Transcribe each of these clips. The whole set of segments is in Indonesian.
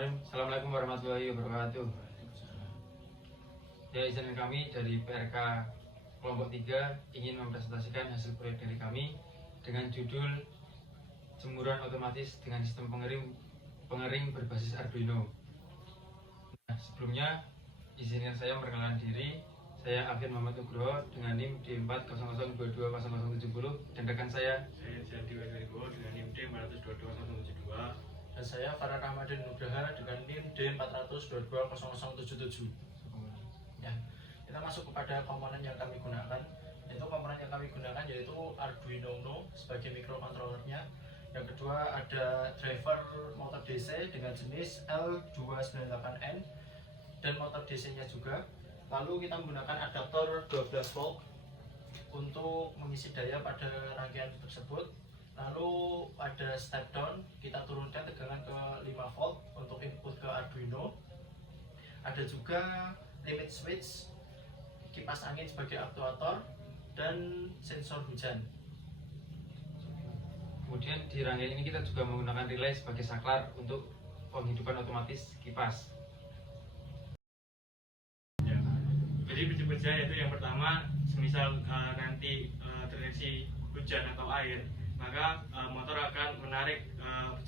Assalamualaikum warahmatullahi wabarakatuh. Ya, izin kami dari PRK Kelompok 3 ingin mempresentasikan hasil proyek dari kami dengan judul jemuran otomatis dengan sistem pengering berbasis Arduino. Nah, sebelumnya izinkan saya memperkenalkan diri. Saya Alvin Muhammad Nugroho dengan NIM D400220070 dan rekan saya Jadi Wibowo dengan NIM D4220072. Dan saya Farhan Ahmadin Nugraha dengan NIM D400220077. Ya, kita masuk kepada komponen yang kami gunakan. Komponen yang kami gunakan yaitu Arduino Uno sebagai microcontrollernya. Yang kedua ada driver motor DC dengan jenis L298N dan motor DC-nya juga. Lalu kita menggunakan adaptor 12 volt untuk mengisi daya pada rangkaian tersebut. Lalu ada step down, kita turunkan tegangan ke 5 volt untuk input ke Arduino. Ada juga limit switch, kipas angin sebagai aktuator, dan sensor hujan. Kemudian di rangkaian ini kita juga menggunakan relay sebagai saklar untuk penghidupan otomatis kipas. Ya. Jadi prinsip-prinsipnya yaitu yang pertama, semisal nanti terjadi hujan atau air, maka motor akan menarik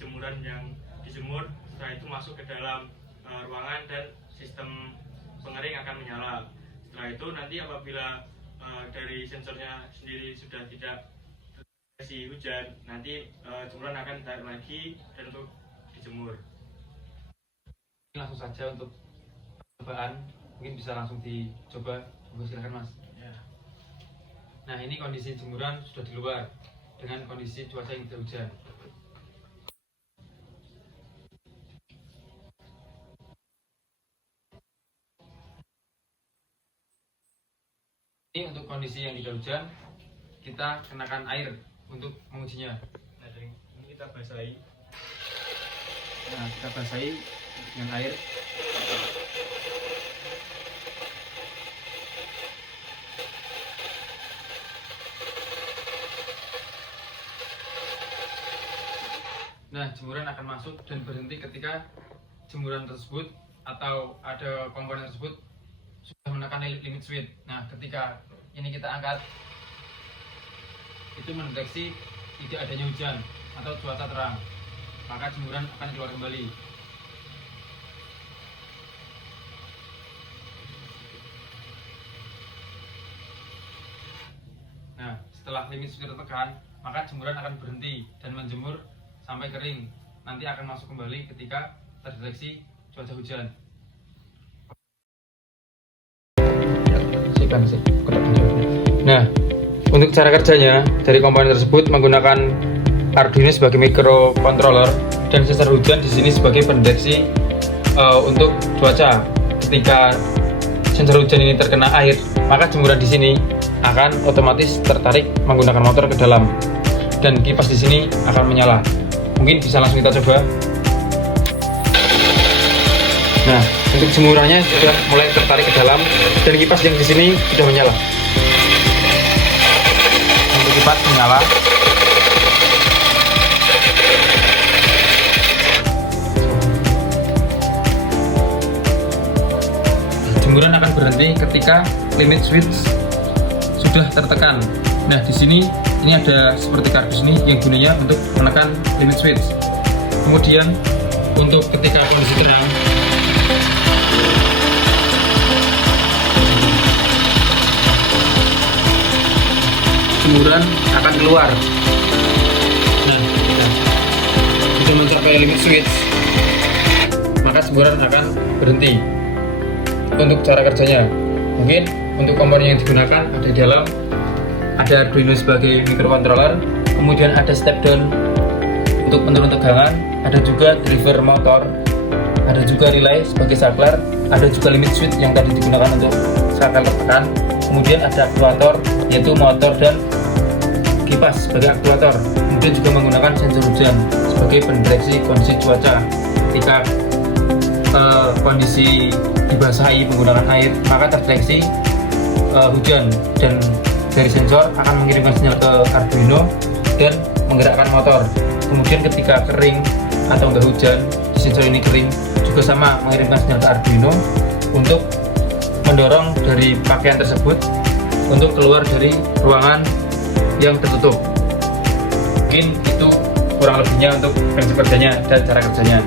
jemuran yang dijemur. Setelah itu masuk ke dalam ruangan dan sistem pengering akan menyala. Setelah itu nanti apabila dari sensornya sendiri sudah tidak terjadi hujan, nanti jemuran akan ditarik lagi dan untuk dijemur. Langsung saja untuk percobaan, mungkin bisa langsung dicoba. Silakan Mas. Ya. Nah, ini kondisi jemuran sudah di luar dengan kondisi cuaca yang tidak hujan. Ini untuk kondisi yang tidak hujan, kita kenakan air untuk mengujinya. Nah, ini kita basahi. Nah, kita basahi dengan air. Nah, jemuran akan masuk dan berhenti ketika jemuran tersebut atau ada komponen tersebut sudah menekan limit switch. Nah, ketika ini kita angkat, itu mendeteksi tidak adanya hujan atau cuaca terang, maka jemuran akan keluar kembali. Nah, setelah limit switch tertekan, maka jemuran akan berhenti dan menjemur sampai kering. Nanti akan masuk kembali ketika terdeteksi cuaca hujan. Nah, untuk cara kerjanya dari komponen tersebut menggunakan Arduino sebagai microcontroller dan sensor hujan di sini sebagai pendeteksi untuk cuaca. Ketika sensor hujan ini terkena air, maka jemuran di sini akan otomatis tertarik menggunakan motor ke dalam dan kipas di sini akan menyala. Mungkin bisa langsung kita coba. Nah, untuk jemurannya sudah mulai tertarik ke dalam dan kipas yang di sini sudah menyala. Untuk kipas menyala. Jemuran akan berhenti ketika limit switch sudah tertekan. Nah, di sini ini ada seperti kardus ini yang gunanya untuk menekan limit switch. Kemudian untuk ketika kondisi terang, jemuran akan keluar. Nah, sudah mencapai limit switch, maka jemuran akan berhenti. Untuk cara kerjanya, mungkin untuk komponen yang digunakan ada di dalam, ada Arduino sebagai microcontroller, kemudian ada step down untuk penurun tegangan, ada juga driver motor, ada juga relay sebagai saklar, ada juga limit switch yang tadi digunakan untuk saklar tertekan, kemudian ada aktuator yaitu motor dan kipas sebagai aktuator, kemudian juga menggunakan sensor hujan sebagai pendeteksi kondisi cuaca. Ketika kondisi dibasahi menggunakan air, maka terdeteksi hujan dan dari sensor akan mengirimkan sinyal ke Arduino dan menggerakkan motor. Kemudian ketika kering atau enggak hujan, di sensor ini kering, juga sama mengirimkan sinyal ke Arduino untuk mendorong dari pakaian tersebut untuk keluar dari ruangan yang tertutup. Mungkin itu kurang lebihnya untuk prinsip kerjanya dan cara kerjanya.